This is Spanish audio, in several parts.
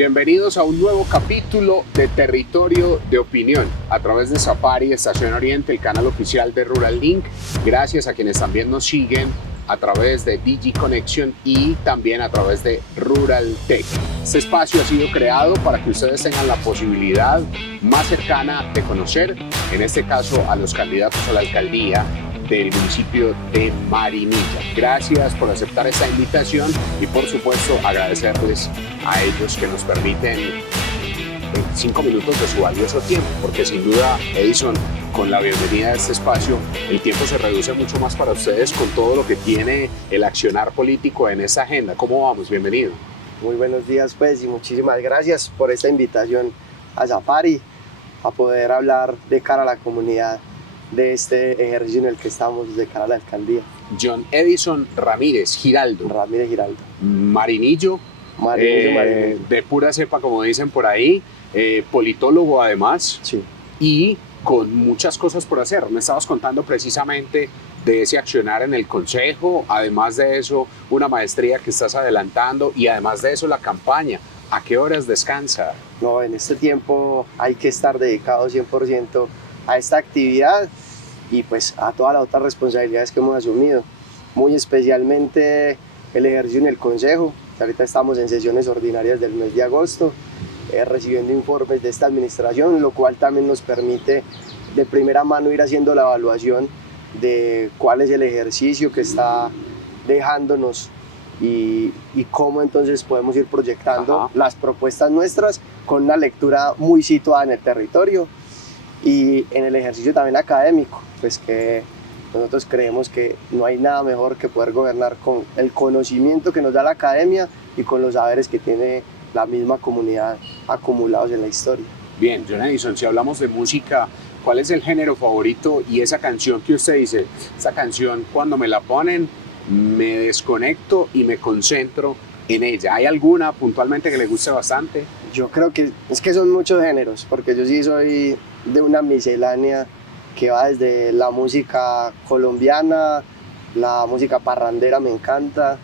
Bienvenidos a un nuevo capítulo de Territorio de Opinión a través de Safari, Estación Oriente, el canal oficial de Rural Link. Gracias a quienes también nos siguen a través de DigiConnection y también a través de Rural Tech. Este espacio ha sido creado para que ustedes tengan la posibilidad más cercana de conocer, en este caso, a los candidatos a la alcaldía del municipio de Marinilla. Gracias por aceptar esta invitación y por supuesto agradecerles a ellos que nos permiten 25 minutos de su valioso tiempo, porque sin duda, Edison, con la bienvenida a este espacio, el tiempo se reduce mucho más para ustedes con todo lo que tiene el accionar político en esta agenda. ¿Cómo vamos? Bienvenido. Muy buenos días pues y muchísimas gracias por esta invitación a Safari, a poder hablar de cara a la comunidad de este ejercicio en el que estamos de cara a la alcaldía. John Edison Ramírez Giraldo. Marinillo. De pura cepa, como dicen por ahí, politólogo además, sí. Y con muchas cosas por hacer. Me estabas contando precisamente de ese accionar en el consejo, además de eso una maestría que estás adelantando y además de eso la campaña. ¿A qué horas descansa? No, en este tiempo hay que estar dedicado 100% a esta actividad y pues a todas las otras responsabilidades que hemos asumido, muy especialmente el ejercicio en el consejo. Ahorita estamos en sesiones ordinarias del mes de agosto, recibiendo informes de esta administración, lo cual también nos permite de primera mano ir haciendo la evaluación de cuál es el ejercicio que está dejándonos y cómo entonces podemos ir proyectando las propuestas nuestras con una lectura muy situada en el territorio y en el ejercicio también académico, pues que nosotros creemos que no hay nada mejor que poder gobernar con el conocimiento que nos da la academia y con los saberes que tiene la misma comunidad acumulados en la historia. Bien, John Edison, si hablamos de música, ¿cuál es el género favorito y esa canción que usted dice? Esa canción, cuando me la ponen, me desconecto y me concentro en ella. ¿Hay alguna puntualmente que le guste bastante? Yo creo que es que son muchos géneros, porque yo sí soy de una miscelánea que va desde la música colombiana, la música parrandera me encanta,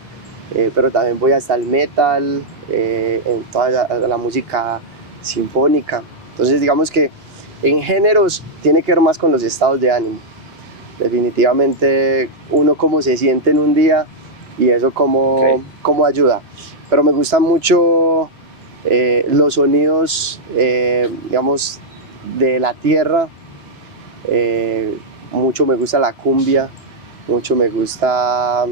pero también voy hasta el metal, en toda la música sinfónica. Entonces digamos que en géneros tiene que ver más con los estados de ánimo. Definitivamente uno cómo se siente en un día y eso cómo ayuda. Pero me gustan mucho los sonidos, digamos, de la tierra. Mucho me gusta la cumbia, mucho me gusta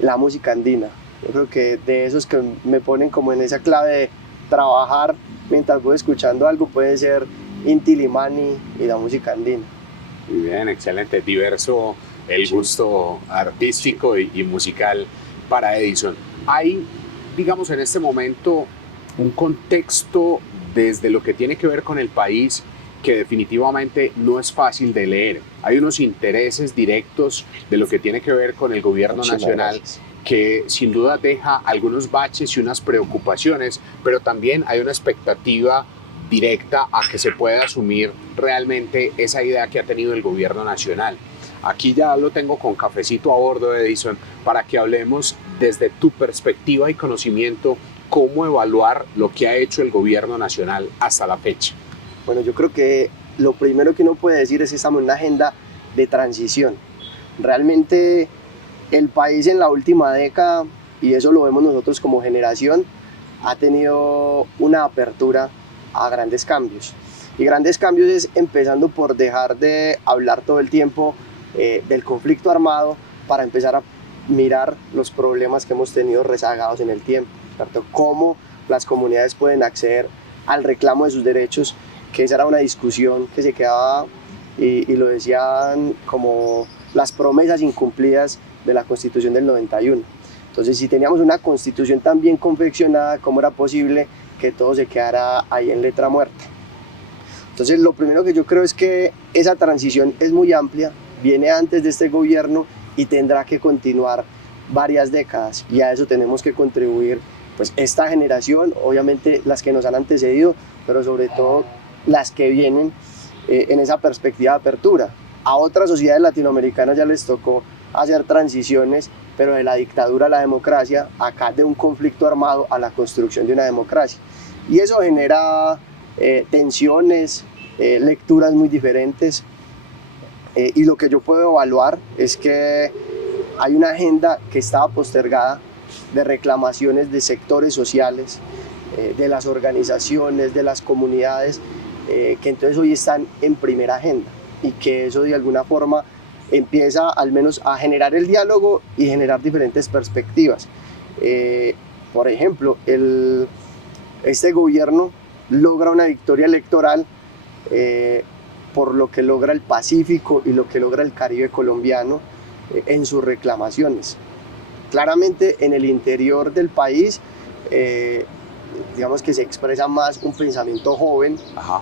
la música andina. Yo creo que de esos que me ponen como en esa clave de trabajar mientras voy escuchando algo puede ser Inti Illimani y la música andina. Muy bien, excelente, diverso el gusto artístico y musical para Edison. Hay, digamos, en este momento un contexto desde lo que tiene que ver con el país que definitivamente no es fácil de leer. Hay unos intereses directos de lo que tiene que ver con el gobierno nacional que sin duda deja algunos baches y unas preocupaciones, pero también hay una expectativa directa a que se pueda asumir realmente esa idea que ha tenido el gobierno nacional. Aquí ya lo tengo con cafecito a bordo, Edison, para que hablemos desde tu perspectiva y conocimiento cómo evaluar lo que ha hecho el gobierno nacional hasta la fecha. Bueno, yo creo que lo primero que uno puede decir es que estamos en una agenda de transición. Realmente el país en la última década, y eso lo vemos nosotros como generación, ha tenido una apertura a grandes cambios. Y grandes cambios es empezando por dejar de hablar todo el tiempo del conflicto armado para empezar a mirar los problemas que hemos tenido rezagados en el tiempo, ¿cierto? Cómo las comunidades pueden acceder al reclamo de sus derechos, que esa era una discusión que se quedaba y lo decían como las promesas incumplidas de la Constitución del 91. Entonces, si teníamos una Constitución tan bien confeccionada, ¿cómo era posible que todo se quedara ahí en letra muerta? Entonces, lo primero que yo creo es que esa transición es muy amplia, viene antes de este gobierno y tendrá que continuar varias décadas, y a eso tenemos que contribuir pues esta generación, obviamente las que nos han antecedido, pero sobre todo las que vienen en esa perspectiva de apertura. A otras sociedades latinoamericanas ya les tocó hacer transiciones, pero de la dictadura a la democracia, acá de un conflicto armado a la construcción de una democracia. y eso genera tensiones, lecturas muy diferentes, y lo que yo puedo evaluar es que hay una agenda que estaba postergada de reclamaciones de sectores sociales, de las organizaciones, de las comunidades, que entonces hoy están en primera agenda, y que eso de alguna forma empieza al menos a generar el diálogo y generar diferentes perspectivas. Por ejemplo, este gobierno logra una victoria electoral por lo que logra el Pacífico y lo que logra el Caribe colombiano en sus reclamaciones. Claramente en el interior del país, digamos que se expresa más un pensamiento joven. Ajá.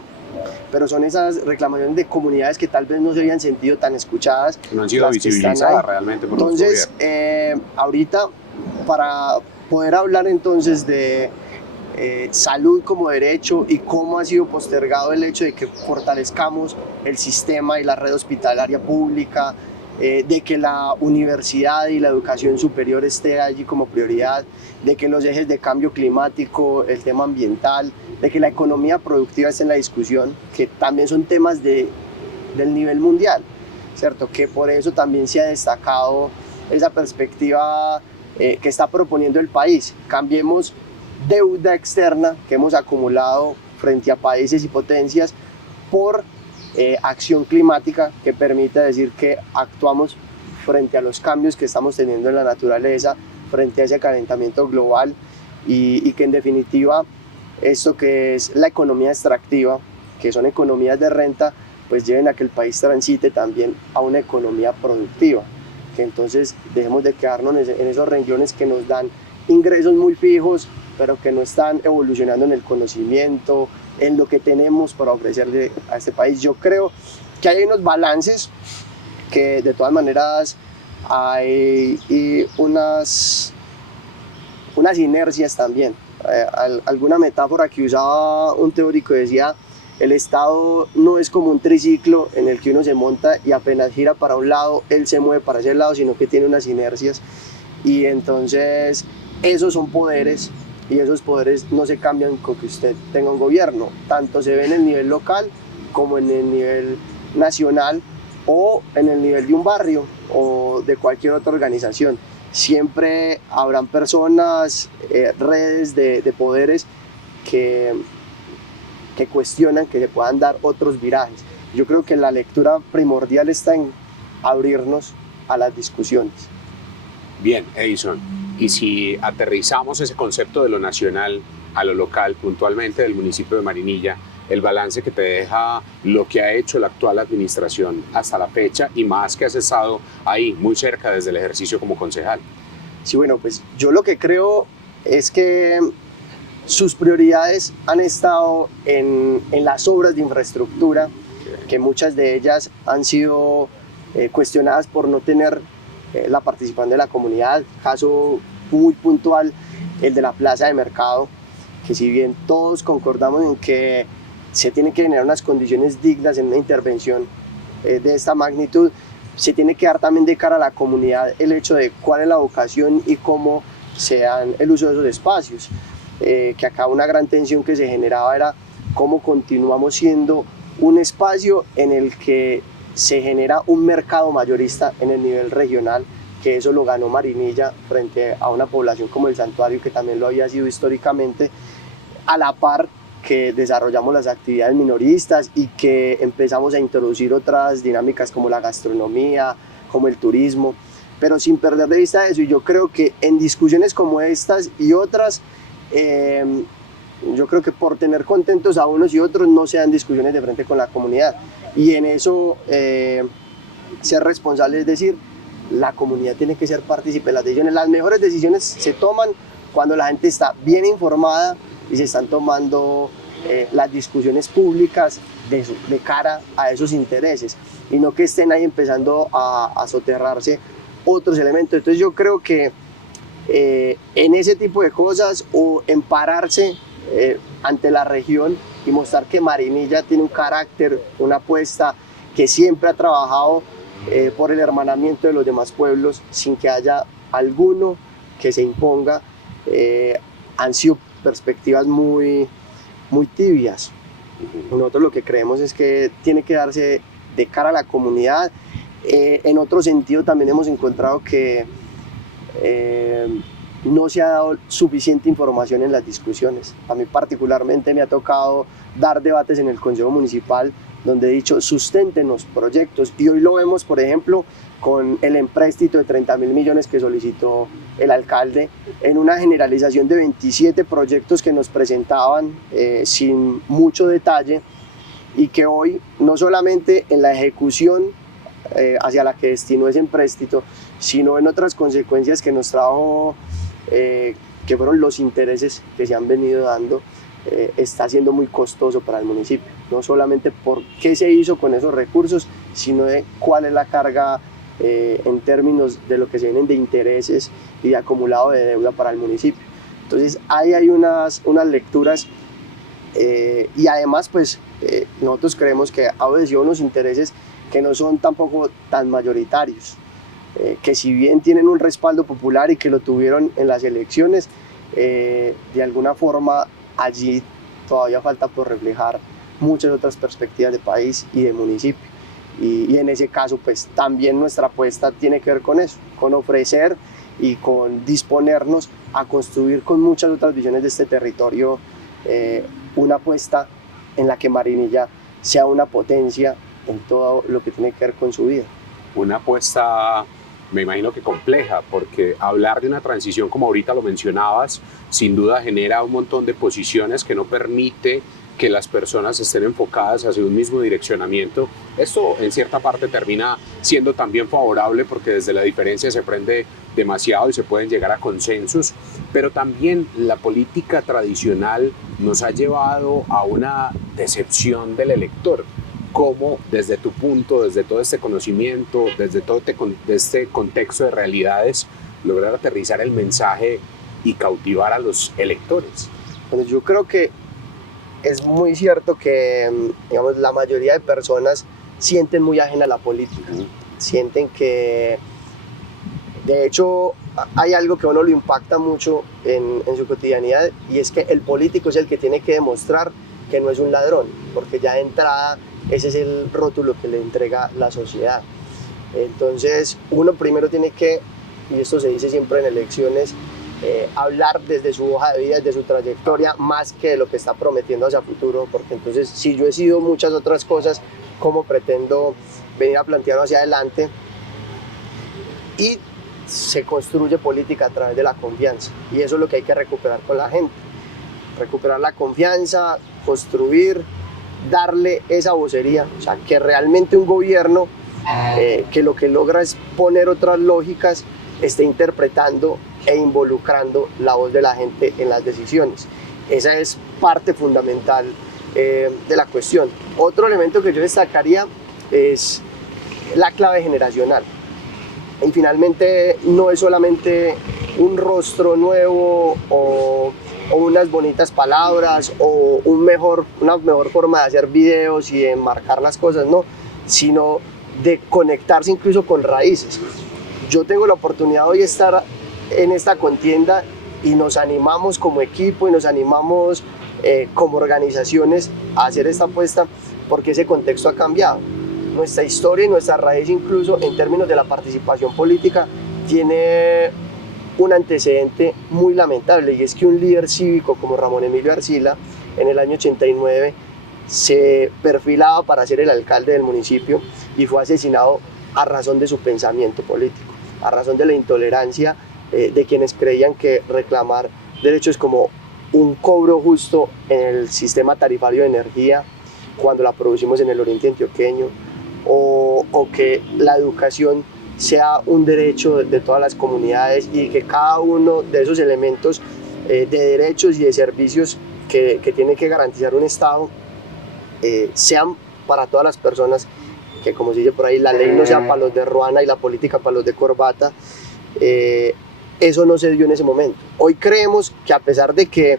Pero son esas reclamaciones de comunidades que tal vez no se habían sentido tan escuchadas. No han sido visibilizadas realmente por los gobiernos. Entonces, ahorita, para poder hablar entonces de salud como derecho y cómo ha sido postergado el hecho de que fortalezcamos el sistema y la red hospitalaria pública, de que la universidad y la educación superior esté allí como prioridad, de que los ejes de cambio climático, el tema ambiental, de que la economía productiva esté en la discusión, que también son temas del nivel mundial, ¿cierto? Que por eso también se ha destacado esa perspectiva que está proponiendo el país. Cambiemos deuda externa que hemos acumulado frente a países y potencias por acción climática que permita decir que actuamos frente a los cambios que estamos teniendo en la naturaleza, frente a ese calentamiento global, y que en definitiva esto que es la economía extractiva, que son economías de renta, pues lleven a que el país transite también a una economía productiva, que entonces dejemos de quedarnos en esos renglones que nos dan ingresos muy fijos, pero que no están evolucionando en el conocimiento, en lo que tenemos para ofrecerle a este país. Yo creo que hay unos balances que de todas maneras hay unas inercias también. Alguna metáfora que usaba un teórico decía: el Estado no es como un triciclo en el que uno se monta y apenas gira para un lado, él se mueve para ese lado, sino que tiene unas inercias, y entonces esos son poderes, y esos poderes no se cambian con que usted tenga un gobierno, tanto se ve en el nivel local como en el nivel nacional o en el nivel de un barrio o de cualquier otra organización. Siempre habrán personas, redes de poderes que cuestionan que se puedan dar otros virajes. Yo creo que la lectura primordial está en abrirnos a las discusiones. Bien, Edison, y si aterrizamos ese concepto de lo nacional a lo local, puntualmente del municipio de Marinilla, el balance que te deja lo que ha hecho la actual administración hasta la fecha, y más que has estado ahí muy cerca desde el ejercicio como concejal. Sí, bueno, pues yo lo que creo es que sus prioridades han estado en las obras de infraestructura, que muchas de ellas han sido cuestionadas por no tener la participación de la comunidad. Caso muy puntual, el de la plaza de mercado, que si bien todos concordamos en que se tienen que generar unas condiciones dignas en una intervención de esta magnitud, se tiene que dar también de cara a la comunidad el hecho de cuál es la vocación y cómo se dan el uso de esos espacios. Que acá una gran tensión que se generaba era cómo continuamos siendo un espacio en el que se genera un mercado mayorista en el nivel regional, que eso lo ganó Marinilla frente a una población como el Santuario, que también lo había sido históricamente, a la par que desarrollamos las actividades minoristas y que empezamos a introducir otras dinámicas como la gastronomía, como el turismo, pero sin perder de vista eso. Y yo creo que en discusiones como estas y otras, yo creo que por tener contentos a unos y otros no se dan discusiones de frente con la comunidad, y en eso ser responsable, es decir, la comunidad tiene que ser partícipe de las decisiones. Las mejores decisiones se toman cuando la gente está bien informada y se están tomando las discusiones públicas de cara a esos intereses, y no que estén ahí empezando a soterrarse otros elementos. Entonces yo creo que en ese tipo de cosas, o en pararse ante la región y mostrar que Marinilla tiene un carácter, una apuesta, que siempre ha trabajado por el hermanamiento de los demás pueblos sin que haya alguno que se imponga, han sido perspectivas muy muy tibias. Nosotros lo que creemos es que tiene que darse de cara a la comunidad. En otro sentido también hemos encontrado que no se ha dado suficiente información en las discusiones. A mí particularmente me ha tocado dar debates en el Consejo Municipal donde he dicho sustenten los proyectos, y hoy lo vemos por ejemplo con el empréstito de 30.000 millones que solicitó el alcalde en una generalización de 27 proyectos que nos presentaban sin mucho detalle, y que hoy no solamente en la ejecución hacia la que destinó ese empréstito, sino en otras consecuencias que nos trajo, que fueron los intereses que se han venido dando, está siendo muy costoso para el municipio, no solamente por qué se hizo con esos recursos, sino de cuál es la carga en términos de lo que se vienen de intereses y de acumulado de deuda para el municipio. Entonces ahí hay unas lecturas y además pues nosotros creemos que ha obedecido unos intereses que no son tampoco tan mayoritarios, que si bien tienen un respaldo popular y que lo tuvieron en las elecciones, de alguna forma allí todavía falta por reflejar muchas otras perspectivas de país y de municipio. Y en ese caso pues también nuestra apuesta tiene que ver con eso, con ofrecer y con disponernos a construir con muchas otras visiones de este territorio una apuesta en la que Marinilla sea una potencia en todo lo que tiene que ver con su vida. Una apuesta, me imagino que compleja, porque hablar de una transición, como ahorita lo mencionabas, sin duda genera un montón de posiciones que no permite que las personas estén enfocadas hacia un mismo direccionamiento. Esto en cierta parte termina siendo también favorable porque desde la diferencia se aprende demasiado y se pueden llegar a consensos, pero también la política tradicional nos ha llevado a una decepción del elector. ¿Cómo desde tu punto, desde todo este conocimiento, desde todo este contexto de realidades, lograr aterrizar el mensaje y cautivar a los electores? Bueno, yo creo que es muy cierto que, digamos, la mayoría de personas sienten muy ajena a la política, sienten que, de hecho, hay algo que a uno lo impacta mucho en su cotidianidad, y es que el político es el que tiene que demostrar que no es un ladrón, porque ya de entrada ese es el rótulo que le entrega la sociedad. Entonces uno primero tiene que, y esto se dice siempre en elecciones, hablar desde su hoja de vida, desde su trayectoria, más que de lo que está prometiendo hacia futuro, porque entonces si yo he sido muchas otras cosas, ¿cómo pretendo venir a plantearlo hacia adelante? Y se construye política a través de la confianza, y eso es lo que hay que recuperar con la gente, recuperar la confianza, construir, darle esa vocería, o sea, que realmente un gobierno que lo que logra es poner otras lógicas, esté interpretando e involucrando la voz de la gente en las decisiones. Esa es parte fundamental de la cuestión. Otro elemento que yo destacaría es la clave generacional. Y finalmente no es solamente un rostro nuevo o unas bonitas palabras o una mejor forma de hacer videos y de enmarcar las cosas, no, sino de conectarse incluso con raíces. Yo tengo la oportunidad hoy de estar en esta contienda y nos animamos como equipo y nos animamos como organizaciones a hacer esta apuesta porque ese contexto ha cambiado. Nuestra historia y nuestra raíz, incluso en términos de la participación política, tiene un antecedente muy lamentable, y es que un líder cívico como Ramón Emilio Arcila en el año 89 se perfilaba para ser el alcalde del municipio y fue asesinado a razón de su pensamiento político, a razón de la intolerancia de quienes creían que reclamar derechos como un cobro justo en el sistema tarifario de energía cuando la producimos en el oriente antioqueño, o que la educación sea un derecho de todas las comunidades y que cada uno de esos elementos de derechos y de servicios que tiene que garantizar un Estado sean para todas las personas, que como se dice por ahí, la ley no sea para los de ruana y la política para los de corbata. Eso no se dio en ese momento. Hoy creemos que a pesar de que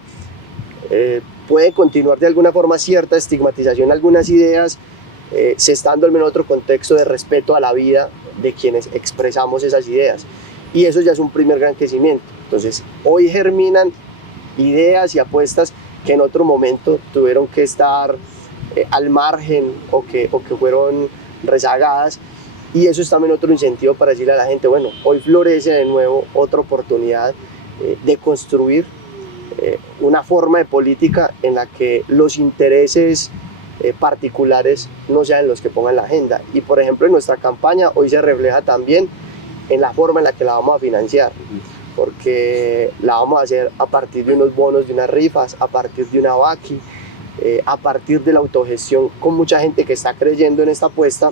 puede continuar de alguna forma cierta estigmatización algunas ideas, se está dando en otro contexto de respeto a la vida de quienes expresamos esas ideas, y eso ya es un primer gran crecimiento. Entonces hoy germinan ideas y apuestas que en otro momento tuvieron que estar al margen o que fueron rezagadas. Y eso es también otro incentivo para decirle a la gente, bueno, hoy florece de nuevo otra oportunidad de construir una forma de política en la que los intereses particulares no sean los que pongan la agenda. Y por ejemplo en nuestra campaña hoy se refleja también en la forma en la que la vamos a financiar, porque la vamos a hacer a partir de unos bonos, de unas rifas, a partir de una vaqui, a partir de la autogestión, con mucha gente que está creyendo en esta apuesta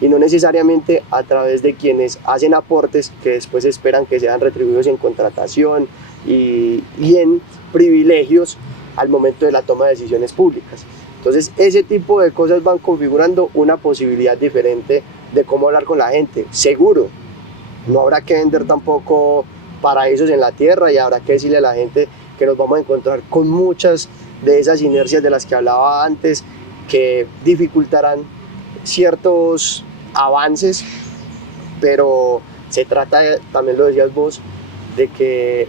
y no necesariamente a través de quienes hacen aportes que después esperan que sean retribuidos en contratación y en privilegios al momento de la toma de decisiones públicas. Entonces ese tipo de cosas van configurando una posibilidad diferente de cómo hablar con la gente. Seguro, no habrá que vender tampoco paraísos en la tierra y habrá que decirle a la gente que nos vamos a encontrar con muchas de esas inercias de las que hablaba antes, que dificultarán ciertos avances, pero se trata, también lo decías vos, de que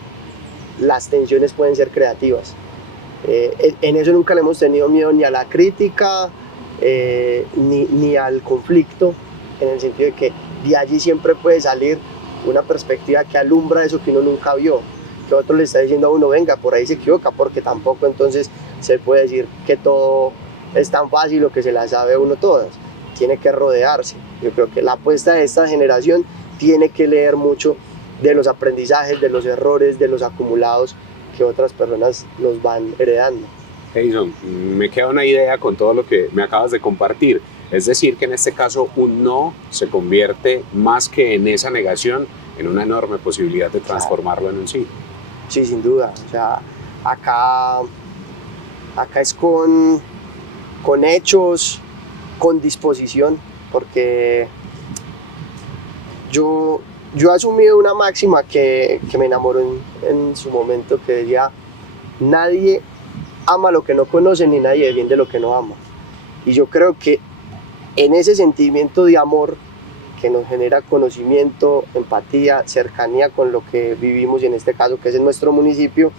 las tensiones pueden ser creativas. En eso nunca le hemos tenido miedo ni a la crítica ni al conflicto, en el sentido de que de allí siempre puede salir una perspectiva que alumbra eso que uno nunca vio, que otro le está diciendo a uno, venga, por ahí se equivoca, porque tampoco entonces se puede decir que todo es tan fácil o que se las sabe uno todas. Tiene que rodearse. Yo creo que la apuesta de esta generación tiene que leer mucho de los aprendizajes, de los errores, de los acumulados que otras personas nos van heredando. Edison, me queda una idea con todo lo que me acabas de compartir. Es decir, que en este caso un no se convierte más que en esa negación en una enorme posibilidad de transformarlo en un sí. Sí, sin duda. O sea, acá es con hechos, con disposición, porque yo he asumido una máxima que me enamoró en su momento, que decía, nadie ama lo que no conoce ni nadie defiende lo que no ama. Y yo creo que en ese sentimiento de amor que nos genera conocimiento, empatía, cercanía con lo que vivimos, y en este caso que es en nuestro municipio,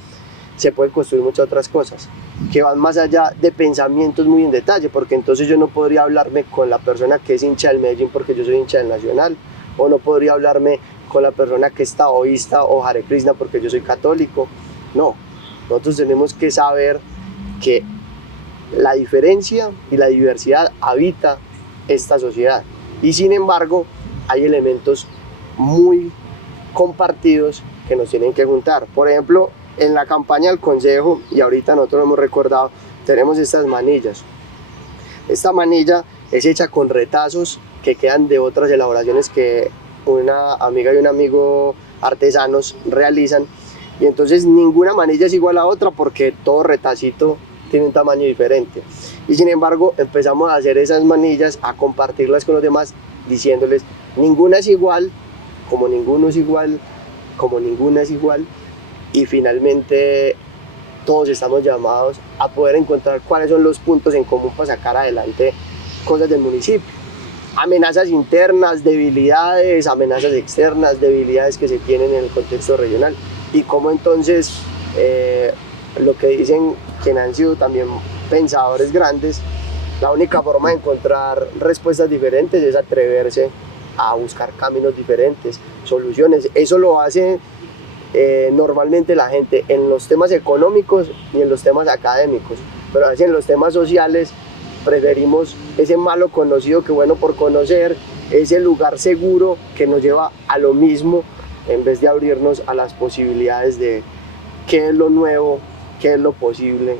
se pueden construir muchas otras cosas que van más allá de pensamientos muy en detalle, porque entonces yo no podría hablarme con la persona que es hincha del Medellín porque yo soy hincha del Nacional, o no podría hablarme con la persona que es taoísta o Hare Krishna porque yo soy católico. No, nosotros tenemos que saber que la diferencia y la diversidad habita esta sociedad, y sin embargo hay elementos muy compartidos que nos tienen que juntar. Por ejemplo, en la campaña del Consejo, y ahorita nosotros lo hemos recordado, tenemos estas manillas. Esta manilla es hecha con retazos que quedan de otras elaboraciones que una amiga y un amigo artesanos realizan, y entonces ninguna manilla es igual a otra porque todo retacito tiene un tamaño diferente. Y sin embargo empezamos a hacer esas manillas, a compartirlas con los demás, diciéndoles, ninguna es igual, como ninguno es igual, como ninguna es igual, y finalmente todos estamos llamados a poder encontrar cuáles son los puntos en común para sacar adelante cosas del municipio. Amenazas internas, debilidades, amenazas externas, debilidades que se tienen en el contexto regional, y cómo entonces lo que dicen que han sido también pensadores grandes, la única forma de encontrar respuestas diferentes es atreverse a buscar caminos diferentes, soluciones. Eso lo hace normalmente la gente en los temas económicos y en los temas académicos, pero a veces en los temas sociales preferimos ese malo conocido que bueno por conocer, ese lugar seguro que nos lleva a lo mismo, en vez de abrirnos a las posibilidades de qué es lo nuevo, qué es lo posible,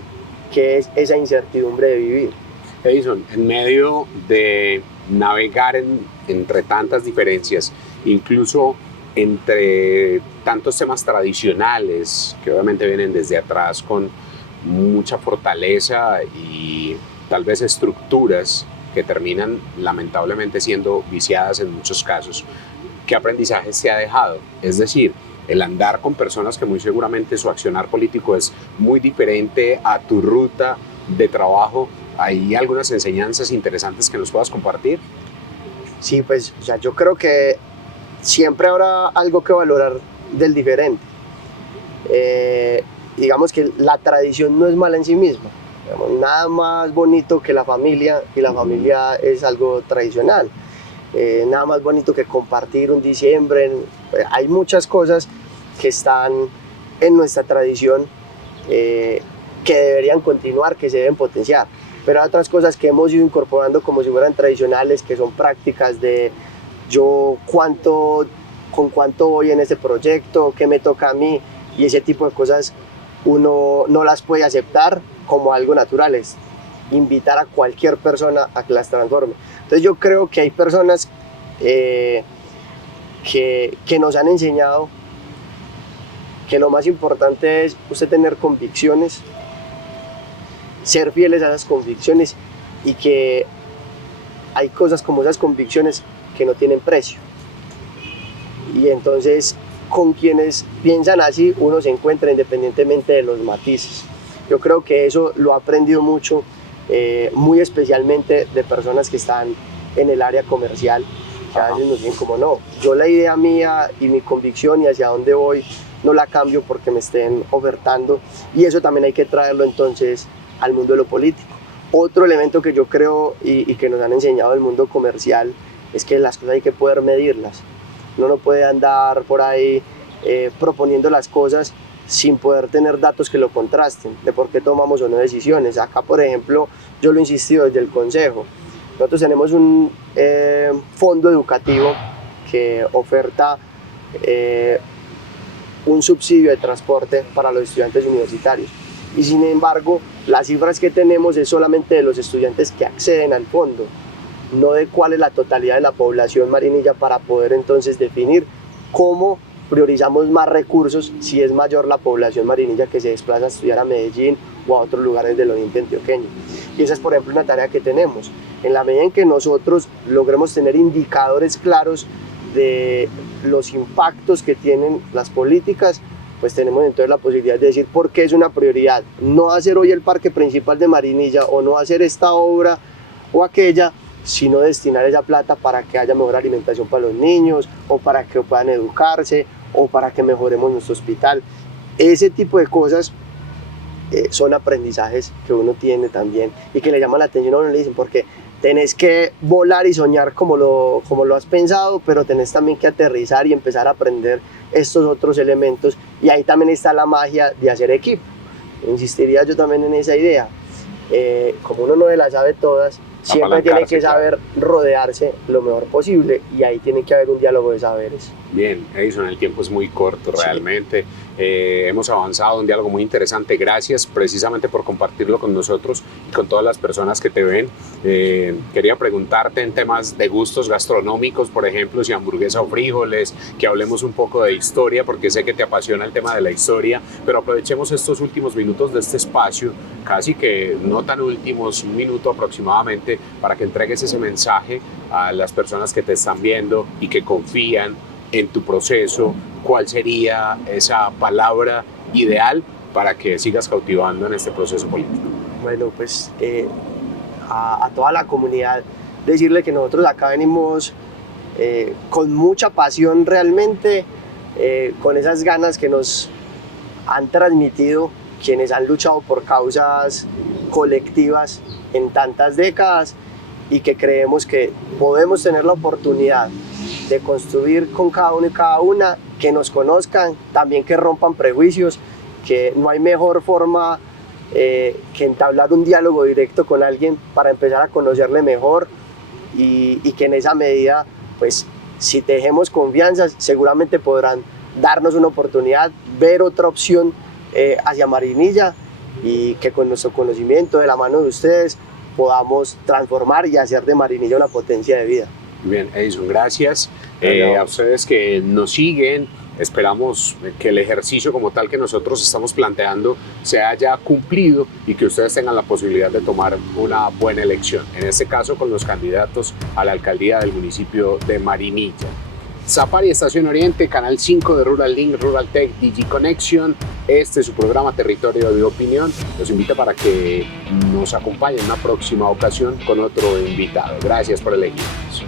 qué es esa incertidumbre de vivir. Edison, en medio de navegar entre tantas diferencias, incluso entre tantos temas tradicionales que obviamente vienen desde atrás con mucha fortaleza y tal vez estructuras que terminan lamentablemente siendo viciadas en muchos casos, ¿qué aprendizaje se ha dejado? Es decir, el andar con personas que muy seguramente su accionar político es muy diferente a tu ruta de trabajo. ¿Hay algunas enseñanzas interesantes que nos puedas compartir? Sí, pues o sea, yo creo que siempre habrá algo que valorar del diferente. digamos que la tradición no es mala en sí misma. Digamos, nada más bonito que la familia, y la familia es algo tradicional. Nada más bonito que compartir un diciembre. Hay muchas cosas que están en nuestra tradición que deberían continuar, que se deben potenciar. Pero hay otras cosas que hemos ido incorporando como si fueran tradicionales, que son prácticas de yo con cuánto voy en este proyecto, qué me toca a mí, y ese tipo de cosas uno no las puede aceptar como algo natural, es invitar a cualquier persona a que las transforme. Entonces yo creo que hay personas que nos han enseñado que lo más importante es usted tener convicciones, ser fieles a esas convicciones, y que hay cosas como esas convicciones que no tienen precio. Y entonces con quienes piensan así uno se encuentra independientemente de los matices. Yo creo que eso lo he aprendido mucho, muy especialmente de personas que están en el área comercial, que a veces nos dicen como no, yo la idea mía y mi convicción y hacia dónde voy no la cambio porque me estén ofertando, y eso también hay que traerlo entonces al mundo de lo político. Otro elemento que yo creo y que nos han enseñado el mundo comercial es que las cosas hay que poder medirlas. Uno no puede andar por ahí proponiendo las cosas sin poder tener datos que lo contrasten, de por qué tomamos o no decisiones. Acá, por ejemplo, yo lo he insistido desde el Consejo. Nosotros tenemos un fondo educativo que oferta un subsidio de transporte para los estudiantes universitarios. Y sin embargo, las cifras que tenemos es solamente de los estudiantes que acceden al fondo, no de cuál es la totalidad de la población marinilla, para poder entonces definir cómo priorizamos más recursos si es mayor la población marinilla que se desplaza a estudiar a Medellín o a otros lugares del oriente antioqueño. Y esa es, por ejemplo, una tarea que tenemos. En la medida en que nosotros logremos tener indicadores claros de los impactos que tienen las políticas, pues tenemos entonces la posibilidad de decir por qué es una prioridad no hacer hoy el parque principal de Marinilla o no hacer esta obra o aquella, sino destinar esa plata para que haya mejor alimentación para los niños, o para que puedan educarse, o para que mejoremos nuestro hospital. Ese tipo de cosas son aprendizajes que uno tiene también y que le llaman la atención a uno, le dicen, porque tenés que volar y soñar como lo has pensado, pero tenés también que aterrizar y empezar a aprender estos otros elementos, y ahí también está la magia de hacer equipo. Insistiría yo también en esa idea. Como uno no se las sabe todas, siempre tiene que saber rodearse lo mejor posible, y ahí tiene que haber un diálogo de saberes. Bien, Edison, el tiempo es muy corto realmente. Hemos avanzado, un diálogo muy interesante. Gracias precisamente por compartirlo con nosotros y con todas las personas que te ven. Quería preguntarte en temas de gustos gastronómicos, por ejemplo, si hamburguesa o frijoles, que hablemos un poco de historia, porque sé que te apasiona el tema de la historia, pero aprovechemos estos últimos minutos de este espacio, casi que no tan últimos, un minuto aproximadamente, para que entregues ese mensaje a las personas que te están viendo y que confían en tu proceso. ¿Cuál sería esa palabra ideal para que sigas cautivando en este proceso político? Bueno, pues a toda la comunidad decirle que nosotros acá venimos con mucha pasión realmente, con esas ganas que nos han transmitido quienes han luchado por causas colectivas en tantas décadas, y que creemos que podemos tener la oportunidad de construir con cada uno y cada una, que nos conozcan, también que rompan prejuicios, que no hay mejor forma que entablar un diálogo directo con alguien para empezar a conocerle mejor, y que en esa medida, pues si tejemos confianza, seguramente podrán darnos una oportunidad, ver otra opción hacia Marinilla, y que con nuestro conocimiento, de la mano de ustedes, podamos transformar y hacer de Marinilla una potencia de vida. Bien, Edison, gracias. A ustedes que nos siguen, esperamos que el ejercicio como tal que nosotros estamos planteando se haya cumplido y que ustedes tengan la posibilidad de tomar una buena elección, en este caso con los candidatos a la alcaldía del municipio de Marinilla. Safari Estación Oriente, Canal 5 de Rural Link, Rural Tech, DigiConnection. Este es su programa Territorio de Opinión. Los invito para que nos acompañen en una próxima ocasión con otro invitado. Gracias por elegirnos.